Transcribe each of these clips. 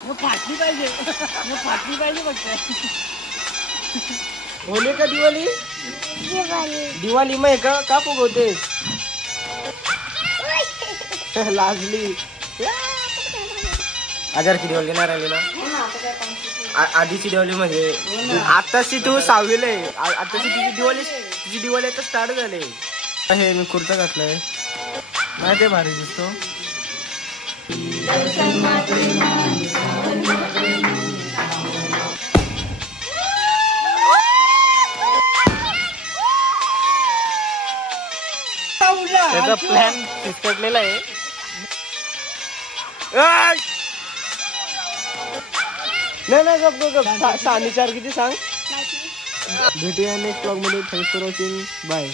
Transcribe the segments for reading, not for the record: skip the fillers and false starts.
फाटली पाहिजे फक्त. होली का दिवाळी? दिवाळी मग का फुगवतेस? लाजली. आजार की दिवाळी नाही राहिली ना. आधीची दिवाळी म्हणजे आताची तू 6वीला आहे. आताची तुझी दिवाळी आता स्टार्ट झाले. हे मी कुर्ता घातलाय नाही ते भारी दिसतो. त्याचा प्लॅन फिसकटलेला आहे. नाही गप गप गप. 6 किती सांग. भेटूया नेक्स्ट ब्लॉग मध्ये. Thanks for watching. बाय.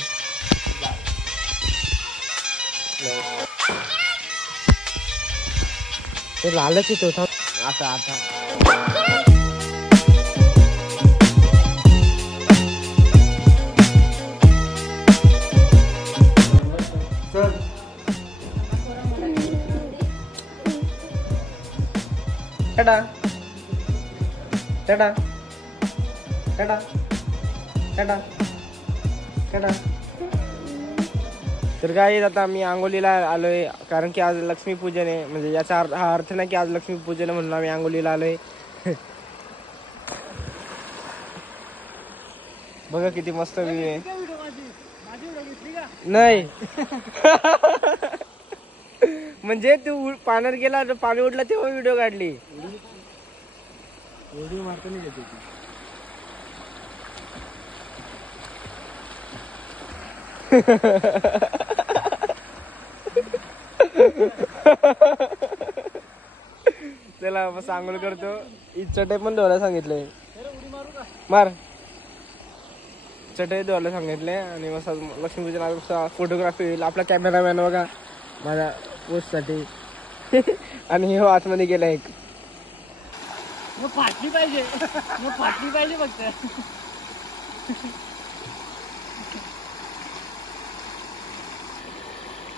ते लालच येतो आता. टाटा टाटा टाटा टाटा टाटा. तर काय आता आम्ही आंघोलीला आलोय कारण की आज लक्ष्मीपूजन आहे. म्हणजे याचा हा अर्थ नाही की आज लक्ष्मीपूजन म्हणून आम्ही आंघोलीला आलोय. बघा किती मस्त व्ह्यू आहे. नाही म्हणजे तू पाण्यात गेला पाणी उडला तेव्हा व्हिडिओ काढली. व्हिडिओ मारता नाही येते. चला मग आंघोळ करतो. चटई पण धुवायला सांगितलंय. मार चटई धुवायला सांगितले आणि मस्त लक्ष्मीपूजन फोटोग्राफी होईल. आपला कॅमेरामॅन बघा माझ्या पोस्ट साठी. आणि हो आतमध्ये गेला एक. फाटली पाहिजे फक्त.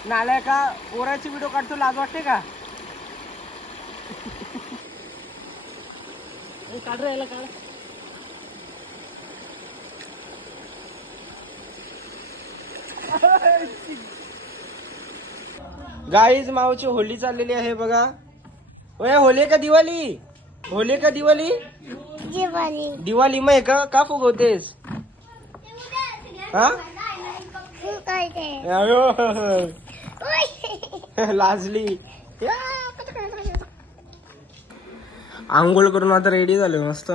नाल्या का पोराची व्हिडिओ काढतो लाज वाटते का? काढ रे याला काढ. गाईज मावची होली चाललेली आहे बघा. ओय होली का दिवाळी? होली का दिवाळी? दिवाळी मग का फुगवतेस? हा लाजली. आंघोळ करून आता रेडी झाले. मस्त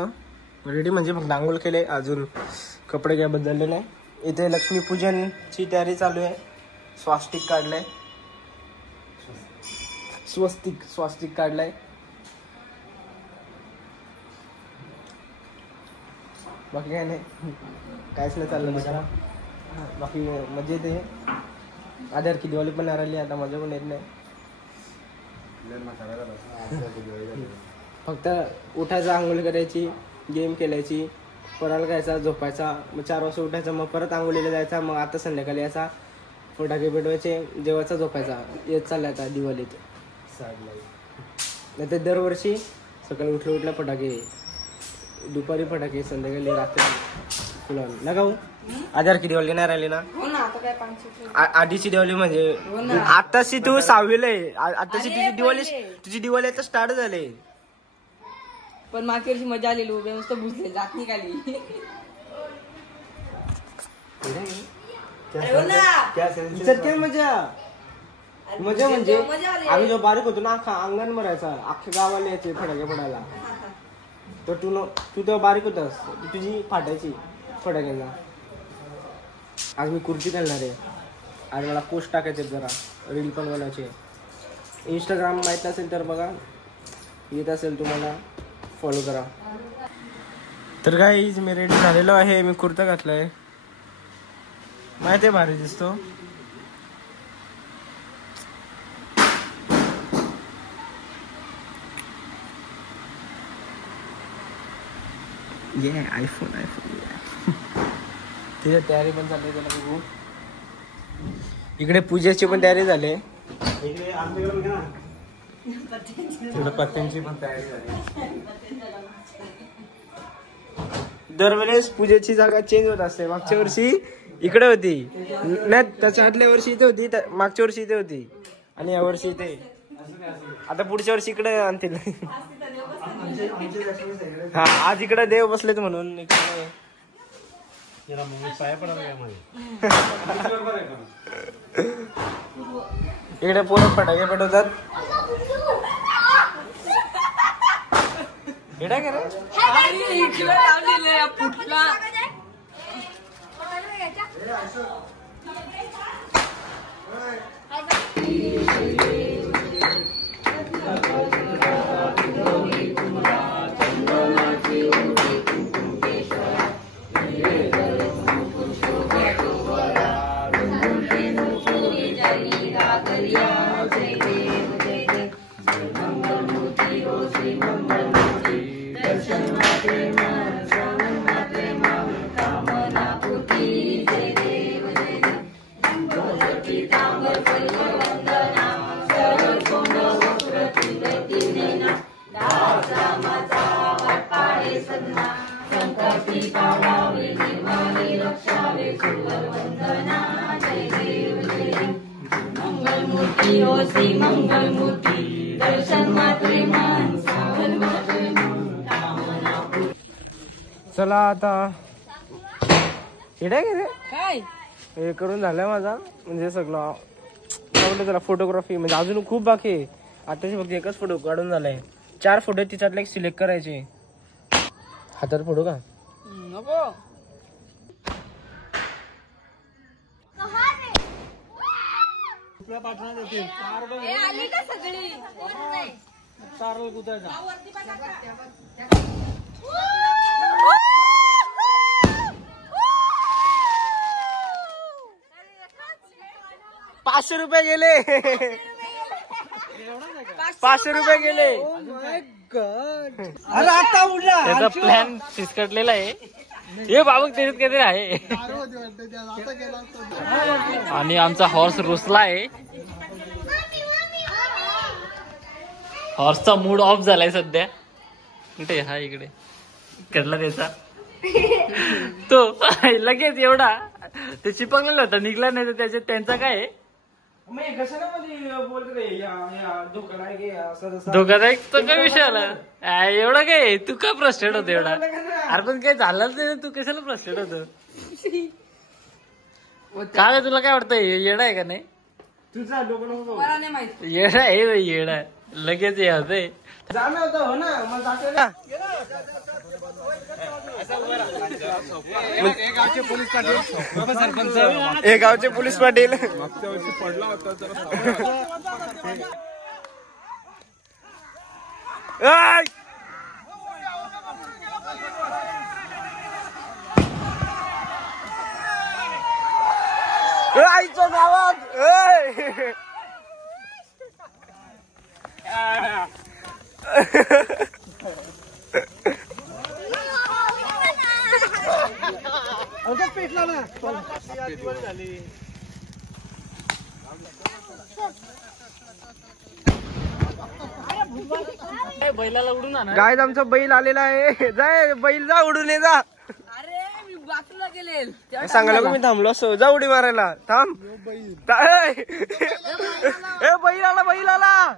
रेडी म्हणजे फक्त आंघोळ केले. अजून कपडे काय बदलले नाही. इथे लक्ष्मीपूजनची तयारी चालू आहे. स्वास्तिक काढलंय. स्वास्तिक काढलाय. बाकी काय नाही. काहीच नाही चाललं बघा. बाकी मजा येते. आधार की दिवाळी पण राहिली आता. मजा पण येत नाही. फक्त उठायचं आंघोळी करायची गेम खेळायची पोराला खायचा झोपायचा. मग 4 वाजता उठायचं मग परत आंघोळीला जायचा. मग आता संध्याकाळी यायचा फटाके पेटवायचे जेवायचा झोपायचा. येत चाललाय आता दिवाळीत. नाही तर दरवर्षी सकाळी उठल्या फटाके दुपारी फटाके संध्याकाळी रात्री फुलावून लगाऊ. आजार की दिवाळी नाही राहिली ना. आधीची दिवाळी म्हणजे आताची तू 6वीला आहे. आताची तुझी दिवाळी आता स्टार्ट झाले. पण मागच्या वर्षी मजा आलेली. उभे मस्त भुसले जात नाही खाली. मजा म्हणजे आम्ही जो बारीक होतो ना अख्खा अंगण मरायचा. अख्ख्या गावाला यायचे फटाके फोडायला. तर तू तेव्हा बारीक होतास. तुझी फाटायची फटाक्यांना. आज मी कुर्ती घालणार आहे. आज मला पोस्ट टाकायचे जरा रील पण बनवायचे. इंस्टाग्राम माहीत नसेल तर बघा. येत असेल तुम्हाला फॉलो करा. तर गाईज मी रेडी झालेलो आहे. मी कुर्ता घातलाय. माहिती आहे भारी दिसतो. आयफोन तिथे तयारी पण चालली. त्याला बघू. इकडे पूजेची पण तयारी झाली. तिकडे पत्त्यांची पण तयारी झाली. दरवेळेस पूजेची जागा चेंज होत असते. मागच्या वर्षी इकडे होती, नाही त्याच्या आदल्या वर्षी इथे होती, मागच्या वर्षी इथे होती आणि या वर्षी इथे. आता पुढच्या वर्षी इकडे आणतील. हा आज इकडे देव बसलेत म्हणून इकडे इकडे पोरं फटाके पेटवतात. चला आता काय हे करून झालंय माझा, म्हणजे सगळं त्याला फोटोग्राफी म्हणजे अजून खूप बाकी आहे. आताची फक्त एकच फोटो काढून झालाय. 4 फोटो तिच्यातले सिलेक्ट करायचे. हातात फोटो का नको. आली का सगळी? ₹500 गेले. 500 रुपये गेले. अरे आता उडला. त्याचा प्लॅन फिसकटलेला आहे. हे बाबा त्याच्यात काहीतरी आहे. आणि आमचा हॉर्स रुसला आहे. हॉर्सचा मूड ऑफ झालाय सध्या. कुठे हा इकडे कडला त्याचा तो लगेच एवढा ते चिपकलेला होता, निघला नाही तर त्याच्यात त्यांचा काय धोकादायक तो काय विषय आला एवढा काय तू का फ्रस्ट्रेट होतो एवढा? अरे पण काही झालंच नाही, तू कशाला फ्रस्ट्रेट होतो? काय तुला काय वाटतं येडा आहे का नाही? तुझा मला नाही माहिती. येडा आहे येडा लगेच हे होते. जाणं होतं हो ना मग जाते ना. हे गावचे पोलीस पाटील सरपंच हे गावचे पोलीस पाटील मागच्या वर्षी पडला होता जरा आय! आईच्या गावात ऐ! पेटला ना. बैलाला उडून आणा. गाय आमचा बैल आलेला आहे. जाय बैल जा उडून ये जा. अरे मी बाथरूमला गेले सांगायला मी थांबलो असो. जा उडी मारायला थांब. ए बैल आला बैल आला.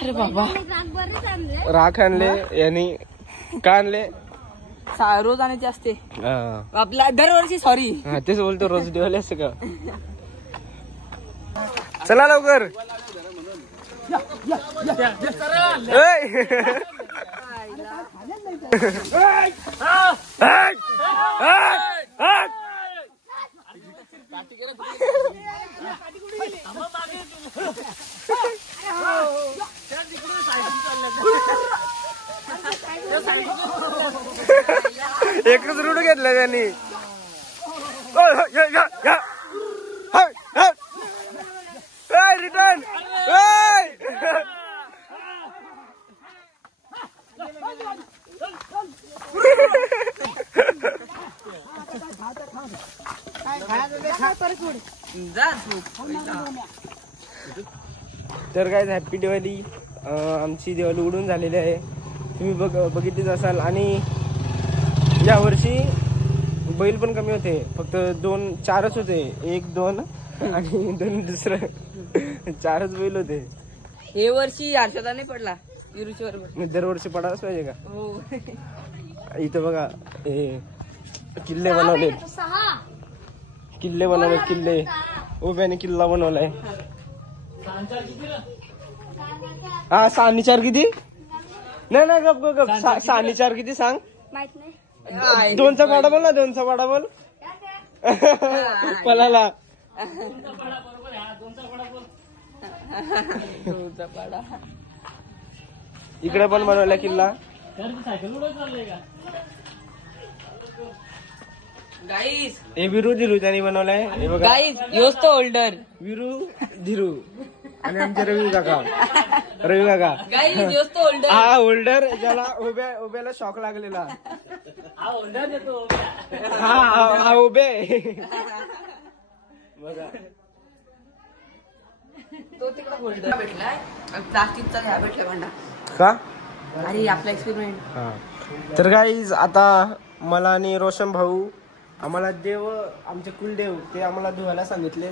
अरे बाबा राख आणले यांनी का आणले? रोज आणायचे असते आपल्या दरवर्षी. सॉरी तेच बोलतो रोज दिवाळी असं का. चला लवकर. एकच रूट घेतला त्यांनी. रिटर्न. जा झोप पहिला. तर काय हॅपी दिवाळी. आमची दिवाळी उडून झालेली आहे, तुम्ही बघितलीच असाल. आणि यावर्षी बैल पण कमी होते, फक्त 4च होते. 1 2 आणि 2 दुसरं 4च बैल होते. हे वर्षी हर्षदा नाही पडला विरुची बरोबर. दरवर्षी पडायलाच पाहिजे का. हो इथं बघा हे किल्ले बनवले, किल्ले उभ्याने किल्ला बनवलाय. हा 6 आणि 4 किती. नाही गप 6 आणि 4 किती सांग. 2चा पाडा बोल ना. 2चा पाडा बोल पलाला. 2चा पाडा. इकडे पण बनवलाय किल्ला. गाईस हे विरू धीरू त्यांनी बनवलाय. हे बघा गाईस योच तो होल्डर. विरू धीरू आणि आमचे रवी काका. गाईस योच तो होल्डर. हा होल्डर ज्याला उभ्याला शॉक लागलेला. हा उभे बघा. तो तिकडे होल्डर भेटलाय. प्लास्टिकचा ह्या भेटला भांडा. का. अरे आपला एक्सपेरिमेंट. हा तर गाईज आता मला आणि रोशन भाऊ आम्हाला आमचे कुलदेव ते आम्हाला धुवायला सांगितले.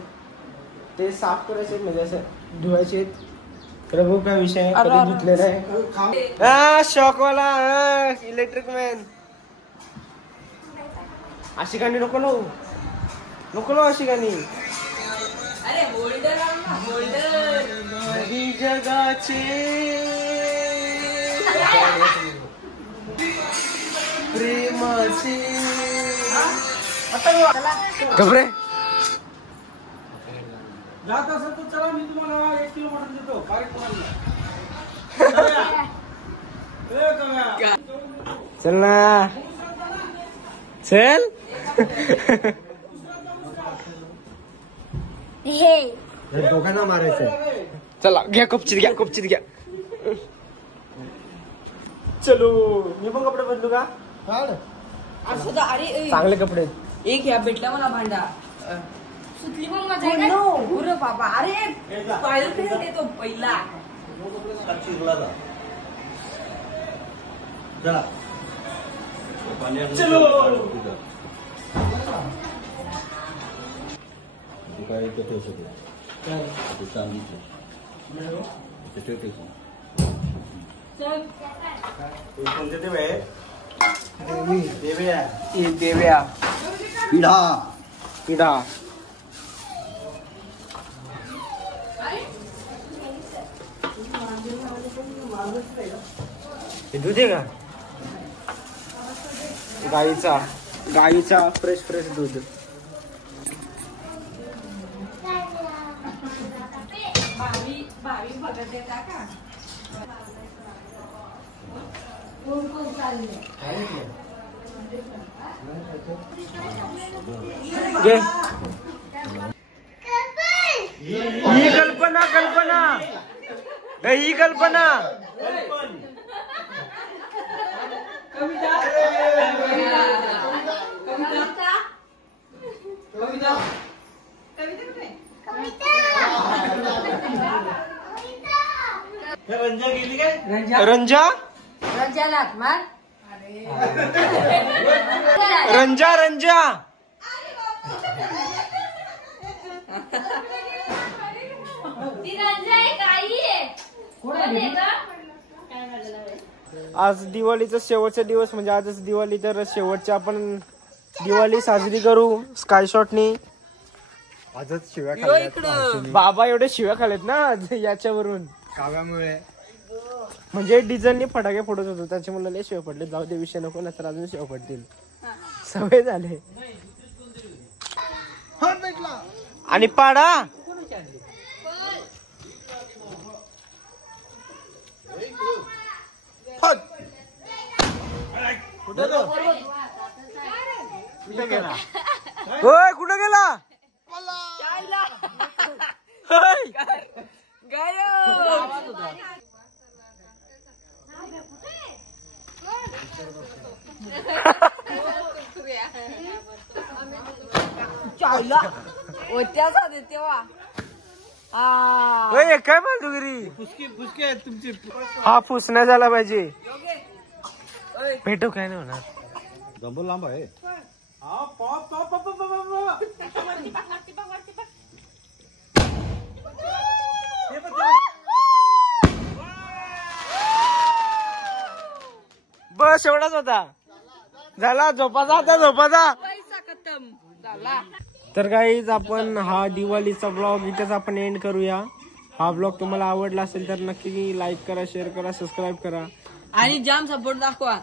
ते साफ करायचे म्हणजे असं धुवायचे. प्रभू काय विषय कधी धुतलेला आहे. शॉकवाला इलेक्ट्रिक मॅन. अशी गाणी नको नो अशी गाणी. अरे होल्डर होल्डर नवी जगाचे प्रेमाचे घबरे. जात असेल तर चला, मी तुम्हाला 1 किलो मटण देतो. चल ना चल. दोघांना मारायचं. चला घ्या कपचित घ्या. चलो मी पण कपडे बदलू का. असं अरे चांगले कपडे. एक ह्या भेटला मला भांडा. सुतली पण मजा आहे. बाबा अरे पाहिलं तरी देतो पहिला. देव्या पिढा. दूध आहे का गाईचा फ्रेश दूध. ही कल्पना रंजा आज दिवाळीचा शेवटचा दिवस म्हणजे आजच दिवाळी. तर शेवटच्या आपण दिवाळी साजरी करू स्काय शॉटनी. आजच शिव्या खाल्ल्यात बाबा. एवढे शिव्या खाल्लेत ना याच्यावरून काव्यामुळे. म्हणजे डिझेलने फटाके फोडत होतो त्याच्या मुलाला शिव्या पडले. जाऊ दे विषय नको ना तर अजून शिव्या पडतील. सवय झाले. आणि पाडा होय कुठं गेला. चावला होत्याच होते तेव्हा. ओय, काय बांधुगिरी फुसके आहेत तुमचे. हा पुसण्या झाला पाहिजे. भेटू काय नाही होणार. जंबो लांब आहे. हा, pop pop pop pop pop. बस एवढाच होता. झाला झोपाचा आता झोपाचा. पैसा खतम झाला. तर गाईज आपण हा दिवाळीचा ब्लॉग इथेच आपण एंड करूया. हा ब्लॉग तुम्हाला आवडला असेल तर नक्की लाईक करा, शेअर करा, सबस्क्राईब करा आणि जाम सपोर्ट दाखवा.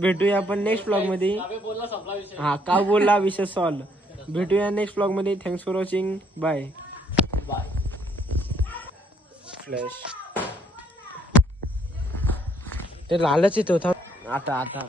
भेटूया आपण नेक्स्ट ब्लॉग मध्ये. हा का बोलला विषय सॉल्व. भेटूया नेक्स्ट ब्लॉग मध्ये. Thanks for watching. Bye. Flash ते लालच येत होता आता.